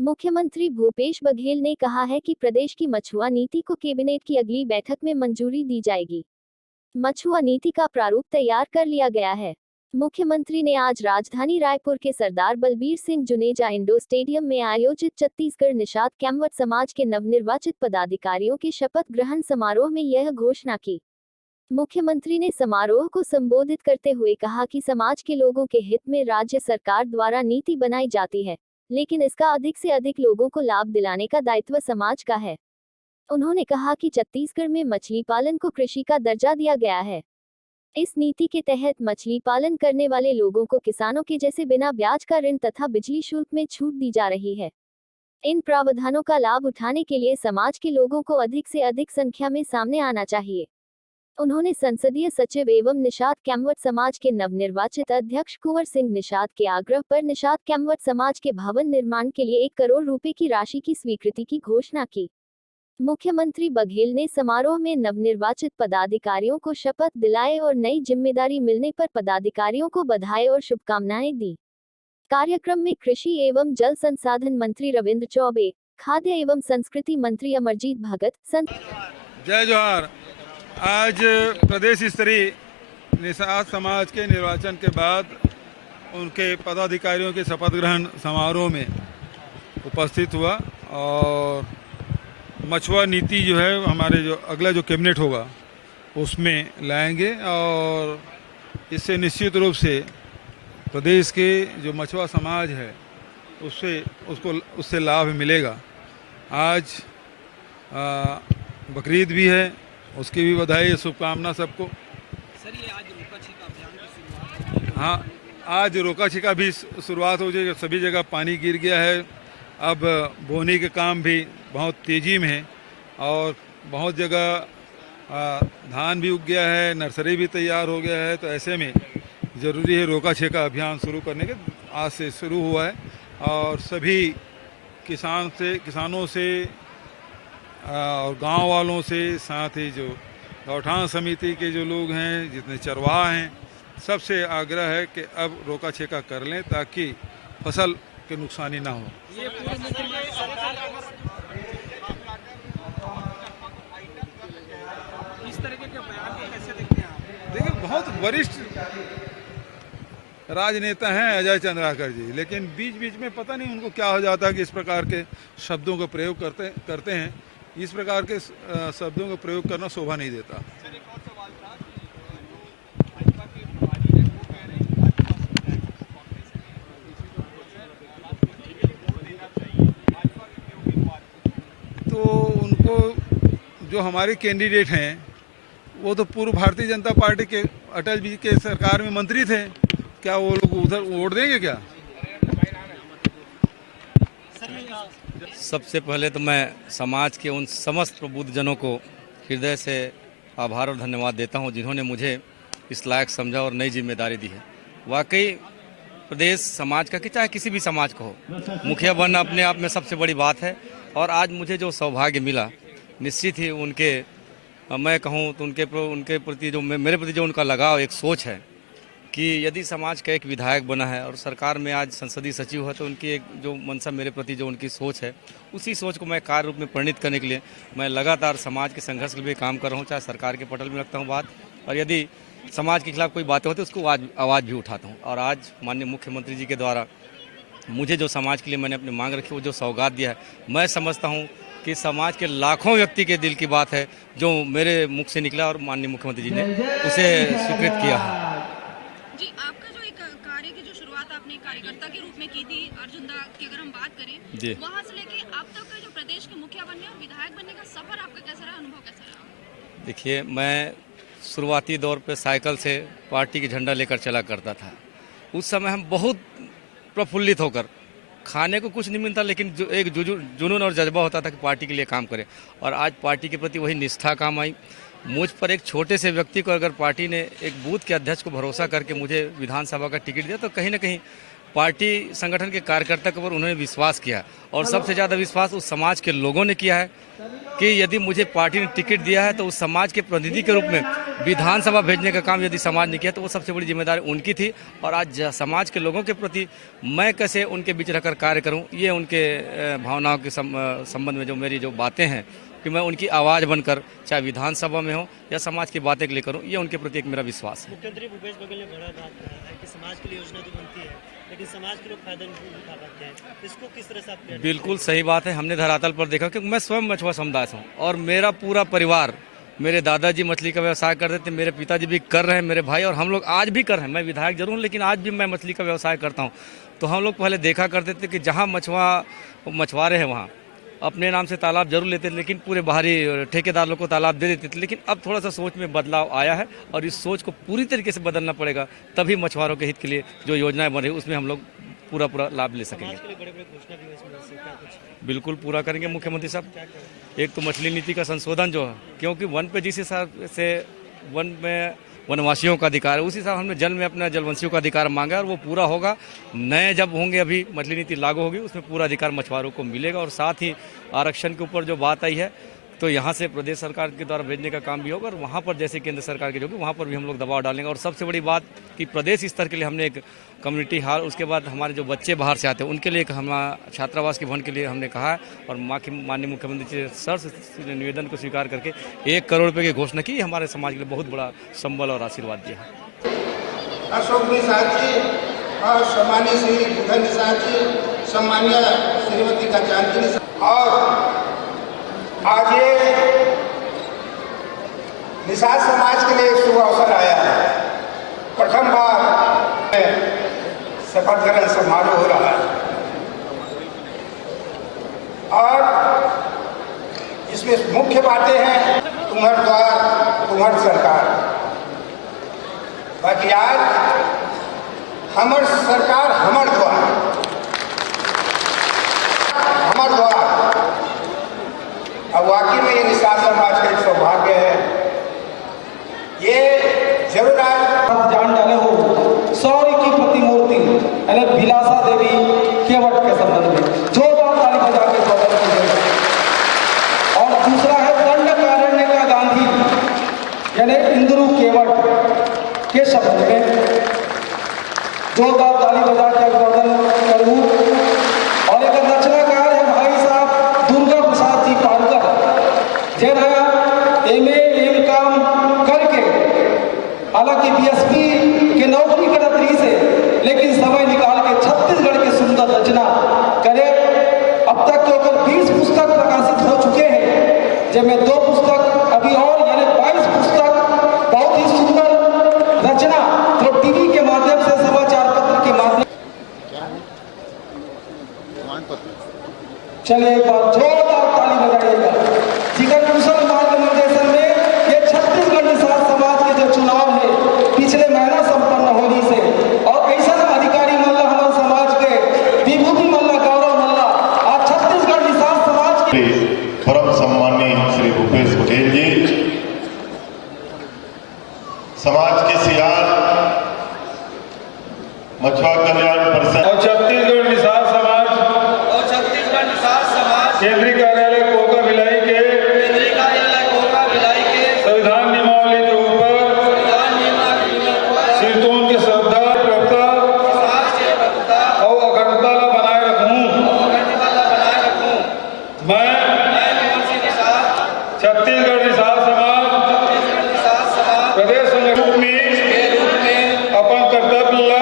मुख्यमंत्री भूपेश बघेल ने कहा है कि प्रदेश की मछुआ नीति को कैबिनेट की अगली बैठक में मंजूरी दी जाएगी। मछुआ नीति का प्रारूप तैयार कर लिया गया है। मुख्यमंत्री ने आज राजधानी रायपुर के सरदार बलबीर सिंह जुनेजा इंडोर स्टेडियम में आयोजित छत्तीसगढ़ निषाद कैमवट समाज के नवनिर्वाचित पदाधिकारियों के शपथ ग्रहण समारोह में यह घोषणा की। मुख्यमंत्री ने समारोह को संबोधित करते हुए कहा कि समाज के लोगों के हित में राज्य सरकार द्वारा नीति बनाई जाती है, लेकिन इसका अधिक से अधिक लोगों को लाभ दिलाने का दायित्व समाज का है। उन्होंने कहा कि छत्तीसगढ़ में मछली पालन को कृषि का दर्जा दिया गया है। इस नीति के तहत मछली पालन करने वाले लोगों को किसानों के जैसे बिना ब्याज का ऋण तथा बिजली शुल्क में छूट दी जा रही है। इन प्रावधानों का लाभ उठाने के लिए समाज के लोगों को अधिक से अधिक संख्या में सामने आना चाहिए। उन्होंने संसदीय सचिव एवं निषाद कैमवट समाज के नवनिर्वाचित अध्यक्ष कुंवर सिंह निषाद के आग्रह पर निषाद कैमवट समाज के भवन निर्माण के लिए 1 करोड़ रुपए की राशि की स्वीकृति की घोषणा की। मुख्यमंत्री बघेल ने समारोह में नवनिर्वाचित पदाधिकारियों को शपथ दिलाए और नई जिम्मेदारी मिलने पर पदाधिकारियों को बधाई और शुभकामनाएं दी। कार्यक्रम में कृषि एवं जल संसाधन मंत्री रविंद्र चौबे, खाद्य एवं संस्कृति मंत्री अमरजीत भगत, जय जोहार। आज प्रदेश स्तरीय निषाद समाज के निर्वाचन के बाद उनके पदाधिकारियों के शपथ ग्रहण समारोह में उपस्थित हुआ और मछुआ नीति जो है हमारे जो अगला जो कैबिनेट होगा उसमें लाएंगे और इससे निश्चित रूप से प्रदेश के जो मछुआ समाज है उससे लाभ मिलेगा। आज बकरीद भी है, उसकी भी बधाई, शुभकामना सबको। सर, ये आज रोका छेका अभियान की शुरुआत। हाँ, आज रोका छेका भी शुरुआत हो जाएगी। सभी जगह पानी गिर गया है। अब बोनी के काम भी बहुत तेज़ी में है और बहुत जगह धान भी उग गया है, नर्सरी भी तैयार हो गया है। तो ऐसे में ज़रूरी है रोका छेका अभियान शुरू करने के। आज से शुरू हुआ है और सभी किसानों से और गांव वालों से, साथ ही जो गौठान समिति के जो लोग हैं, जितने चरवाहा हैं, सबसे आग्रह है कि अब रोका छेका कर लें ताकि फसल के नुकसानी ना हो। ये इस तरह के बयान को कैसे देखते हैं आप? देखिए, बहुत वरिष्ठ राजनेता हैं अजय चंद्राकर जी, लेकिन बीच बीच में पता नहीं उनको क्या हो जाता है कि इस प्रकार के शब्दों का प्रयोग करते हैं। इस प्रकार के शब्दों का प्रयोग करना शोभा नहीं देता। तो उनको जो हमारे कैंडिडेट हैं वो तो पूर्व भारतीय जनता पार्टी के अटल जी के सरकार में मंत्री थे। क्या वो लोग उधर वोट देंगे क्या? सबसे पहले तो मैं समाज के उन समस्त प्रबुद्धजनों को हृदय से आभार और धन्यवाद देता हूं जिन्होंने मुझे इस लायक समझा और नई जिम्मेदारी दी है। वाकई प्रदेश समाज का कि चाहे किसी भी समाज को हो, मुखिया बनना अपने आप में सबसे बड़ी बात है। और आज मुझे जो सौभाग्य मिला, निश्चित ही मैं कहूँ तो उनके प्रति जो मेरे प्रति जो उनका लगाव, एक सोच है कि यदि समाज का एक विधायक बना है और सरकार में आज संसदीय सचिव है तो उनकी एक जो मंशा, मेरे प्रति जो उनकी सोच है, उसी सोच को मैं कार्य रूप में परिणित करने के लिए मैं लगातार समाज के संघर्ष के लिए काम कर रहा हूँ। चाहे सरकार के पटल में रखता हूँ बात, और यदि समाज के खिलाफ कोई बातें होती है उसको आवाज़ भी उठाता हूँ। और आज माननीय मुख्यमंत्री जी के द्वारा मुझे जो समाज के लिए मैंने अपनी मांग रखी, वो जो सौगात दिया है, मैं समझता हूँ कि समाज के लाखों व्यक्ति के दिल की बात है जो मेरे मुख से निकला और माननीय मुख्यमंत्री जी ने उसे स्वीकृत किया है। जी, आपका जो एक कार्य की जो शुरुआत आपने कार्यकर्ता के रूप में की थी अर्जुनदा की, अगर हम बात करें, वहाँ से लेके अब तक का जो प्रदेश के मुखिया बनने और विधायक बनने का सफर आपका कैसा रहा, अनुभव कैसा रहा? देखिए, मैं शुरुआती दौर पे साइकिल से पार्टी की झंडा लेकर चला करता था। उस समय हम बहुत प्रफुल्लित होकर, खाने को कुछ नहीं मिलता लेकिन जो एक जुनून और जज्बा होता था कि पार्टी के लिए काम करें। और आज पार्टी के प्रति वही निष्ठा काम आई। मुझ पर एक छोटे से व्यक्ति को अगर पार्टी ने एक बूथ के अध्यक्ष को भरोसा करके मुझे विधानसभा का टिकट दिया, तो कहीं ना कहीं पार्टी संगठन के कार्यकर्ता के ऊपर उन्होंने विश्वास किया। और सबसे ज़्यादा विश्वास उस समाज के लोगों ने किया है कि यदि मुझे पार्टी ने टिकट दिया है तो उस समाज के प्रतिनिधि के रूप में विधानसभा भेजने का काम यदि समाज ने किया तो वो सबसे बड़ी जिम्मेदारी उनकी थी। और आज समाज के लोगों के प्रति मैं कैसे उनके बीच रहकर कार्य करूं, ये उनके भावनाओं के संबंध में जो मेरी जो बातें हैं कि मैं उनकी आवाज़ बनकर चाहे विधानसभा में हो या समाज की बातें के लिए करूं, ये उनके प्रति एक मेरा विश्वास है। मुख्यमंत्री भूपेश बघेल ने बड़ा बात कहा है कि समाज के लिए योजना तो बनती है लेकिन समाज के लोग फायदा नहीं उठा पाते हैं, इसको किस तरह से आप? बिल्कुल सही बात है। हमने धरातल पर देखा कि मैं स्वयं मछुआ समुदाय से हूँ और मेरा पूरा परिवार, मेरे दादाजी मछली का व्यवसाय करते थे, मेरे पिताजी भी कर रहे हैं, मेरे भाई और हम लोग आज भी कर रहे हैं। मैं विधायक जरूर हूँ लेकिन आज भी मैं मछली का व्यवसाय करता हूँ। तो हम लोग पहले देखा करते थे कि जहाँ मछुआरे हैं वहाँ अपने नाम से तालाब जरूर लेते थे लेकिन पूरे बाहरी ठेकेदार लोग को तालाब दे देते थे। लेकिन अब थोड़ा सा सोच में बदलाव आया है और इस सोच को पूरी तरीके से बदलना पड़ेगा, तभी मछुआरों के हित के लिए जो योजनाएं बन रही उसमें हम लोग पूरा लाभ ले सकेंगे। बिल्कुल पूरा करेंगे मुख्यमंत्री साहब। एक तो मछली नीति का संशोधन जो है, क्योंकि वन पे जिस हिसाब से वन में वनवासियों का अधिकार है उसी हिसाब हमने जल में अपना जलवंशियों का अधिकार मांगा और वो पूरा होगा। नए जब होंगे, अभी मछली नीति लागू होगी उसमें पूरा अधिकार मछुआरों को मिलेगा। और साथ ही आरक्षण के ऊपर जो बात आई है तो यहाँ से प्रदेश सरकार के द्वारा भेजने का काम भी होगा और वहाँ पर जैसे केंद्र सरकार की जो वहाँ पर भी हम लोग दबाव डालेंगे। और सबसे बड़ी बात कि प्रदेश स्तर के लिए हमने एक कम्युनिटी हॉल, उसके बाद हमारे जो बच्चे बाहर से आते हैं उनके लिए एक हमारा छात्रावास के भवन के लिए हमने कहा है और माननीय मुख्यमंत्री सर से निवेदन को स्वीकार करके 1 करोड़ रुपये की घोषणा की। हमारे समाज के लिए बहुत बड़ा संबल और आशीर्वाद दिया है। अशोक निषाद जी और सम्मानीय श्री बुधन निषाद जी, सम्मानीय श्रीमती कांति निषाद, और आज ये निषाद समाज के लिए एक शुभ अवसर आया है। प्रथम बार शपथ ग्रहण समारोह हो रहा है और इसमें मुख्य बातें हैं तुम्हार द्वार तुम्हार सरकार। बाकी आज हमर सरकार हमर द्वार, हमर द्वार। अब वाकई में ये निषाद समाज का एक सौभाग्य है। ये जरूर आज जान डाले हो सौर्य की प्रतिमूर्ति यानी भिलासा देवी केवट के संबंध में जोरदार ताली बजा के स्वागत कीजिए। और दूसरा है दंडकारण्य का गांधी यानी इंद्रू केवट के शब्द में जोरदार ताली बजा के अभिवादन करूं। और एक रचनाकार है भाई साहब दुर्गा प्रसाद जी पालकर, जिन्हें MA काम करके हालांकि BSP के नौकरी करत रही से लेकिन समय निकाल के छत्तीसगढ़ के सुंदर रचना करे। अब तक के ऊपर 20 पुस्तक प्रकाशित हो चुके हैं, जिनमें 2 पुस्तक अभी और यानी 22 पुस्तक बहुत ही सुंदर रचना जो टीवी के माध्यम से, समाचार पत्र के माध्यम। चलिए एक बार जोरदार ताली बजाइएगा। जिगर कुशल मार्ग निर्देशन में ये छत्तीसगढ़ निषाद समाज के जो चुनाव है पिछले महीना संपन्न होने से और ऐसा अधिकारी मल्ला हमारे समाज के विभूति मल्ला, गौरव मल्ला आज छत्तीसगढ़ निषाद समाज के परम सम्मानीय श्री भूपेश बघेल जी, समाज के सियार मछुआ कल्याण परिषद और छत्तीसगढ़ निषाद समाज केंद्रीय कार्यालय कोका भिलाई के संविधान नियमावली के ऊपर शीर्षों के श्रद्धा प्रभुता और अखंडता बनाए रखूं। मैं छत्तीसगढ़ निषाद समाज प्रदेश संगठन में अपन कर्तव्य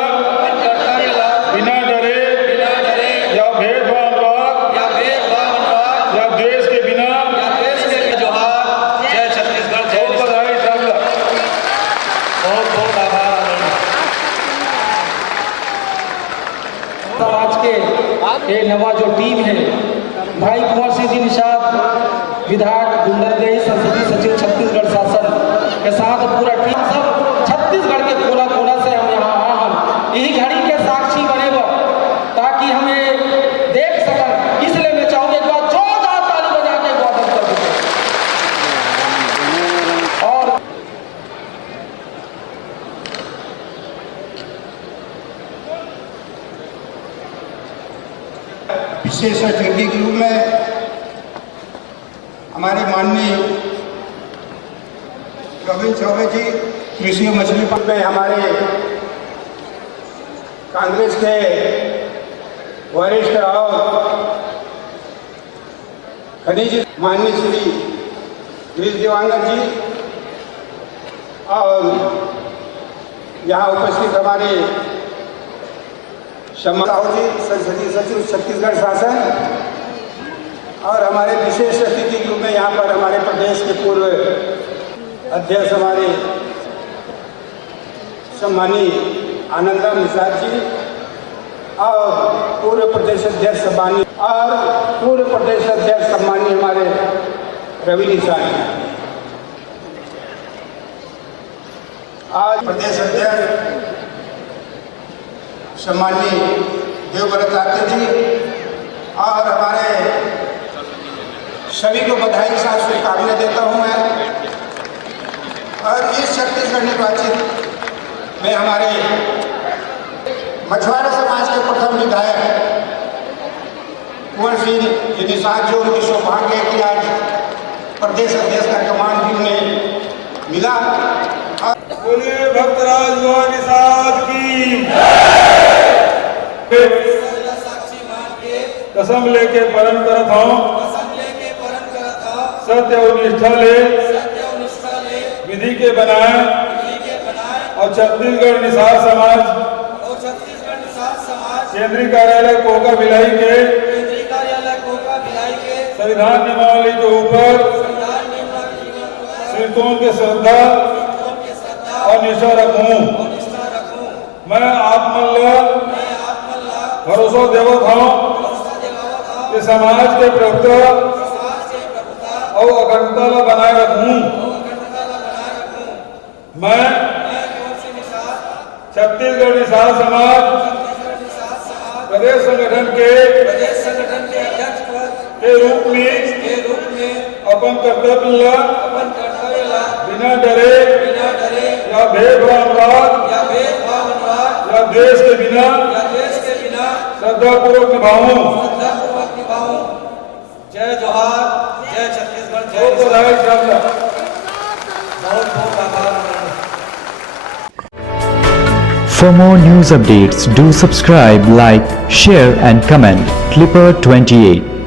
बिना डरे या भेदभाव या देश के बिना जोहार, जय छत्तीसगढ़, जय बधाई शब्द। बहुत बहुत आभार। समाज के ये नवा जो टीम है, भाई कुंवर सिंह जी निषाद विधायक गुंडरदेही संसदीय सचिव छत्तीसगढ़ शासन के साथ पूरा टीम सब छत्तीसगढ़ के कोना कोना से हम यहाँ हम यही घड़ी के साक्षी बने ताकि हमें देख सकें। इसलिए मैं चाहूँगा एक बार जोरदार ताली बजा के स्वागत कर दीजिए। और विशेष अतिथि के रूप में हमारे माननीय रविंद्र चौबे जी कृषि और मछली पालन में हमारे कांग्रेस के वरिष्ठ और खनिज माननीय श्री गिरीश देवांगन जी और यहाँ उपस्थित हमारे राव जी संसदीय सचिव छत्तीसगढ़ शासन और हमारे विशेष अतिथि के रूप में यहाँ पर हमारे प्रदेश के पूर्व अध्यक्ष हमारे सम्मानीय आनंदा निषाद जी और पूर्व प्रदेश अध्यक्ष सम्मानीय और पूर्व प्रदेश अध्यक्ष सम्मानीय हमारे रवि निषाद जी। आज प्रदेश अध्यक्ष सम्मानीय देवव्रत आत्य जी और हमारे सभी को बधाई के साथ शुभकामनाएं देता हूं मैं। और इस छत्तीसगढ़ निर्वाचित में हमारे मछुआरा समाज के प्रथम विधायक कुंवर सिंह जी निषाद जो उनकी सौभाग्य है कि आज प्रदेश अध्यक्ष का कमान भी उन्हें मिला। बोलिए भक्तराज मोहन निषाद की कसम लेके परम करत हूँ सत्य और निष्ठा ले विधि के बनाए और छत्तीसगढ़ निषाद समाज केंद्रीय कार्यालय कोका भिलाई के संविधान नियमावली के ऊपर श्रीतों के श्रद्धा और निष्ठा रखूं। मैं आत्मल्ला भरोसा देवत हूँ कि समाज के प्रभुत्व और अखंडता बनाए रखूं। मैं छत्तीसगढ़ निषाद समाज प्रदेश संगठन के अध्यक्ष के रूप में अपन कर्तव्य बिना डरे या भेदभाव या देश के बिना श्रद्धापूर्वक निभाऊं। जय जोहार, जय छत्तीसगढ़, जय बहुत आभार। For more news updates, do subscribe, like, share and comment. Clipper 28.